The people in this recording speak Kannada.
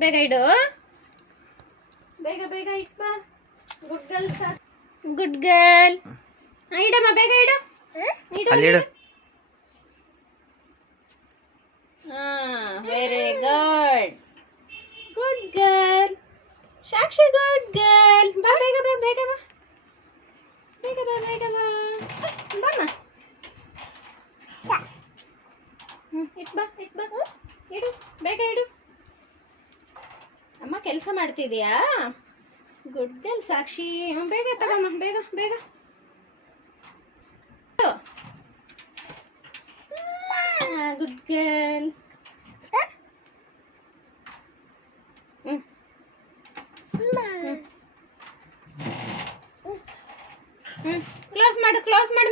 ಬೇಗ ಇಡು, ಬೇಗ ಬೇಗ ಇಟ್ ಬಾ. Good girl sir, good girl. ಇಡಮ್ಮ, ಬೇಗ ಇಡು, ಇಡು. Very good, good girl. Sakshi good girl. ಬಾ ಬೇಗ ಬಾ, ಬೇಗ ಬಾ, ಬೇಗ ಬಾ, ಬೇಗ ಬಾ. ಬಾಮ, ಇಟ್ ಬಾ, ಇಟ್ ಬಾ, ಇಡು, ಬೇಗ ಇಡು. ಅಮ್ಮ ಕೆಲಸ ಮಾಡ್ತಿದ್ಯಾ? ಗುಡ್ ಗರ್ಲ್ ಸಾಕ್ಷಿ. ಬೇಗ ತಗಮ್ಮ, ಬೇಗ ಬೇಗ. Good girl. ಕ್ಲೋಸ್ ಮಾಡು, ಕ್ಲೋಸ್ ಮಾಡು.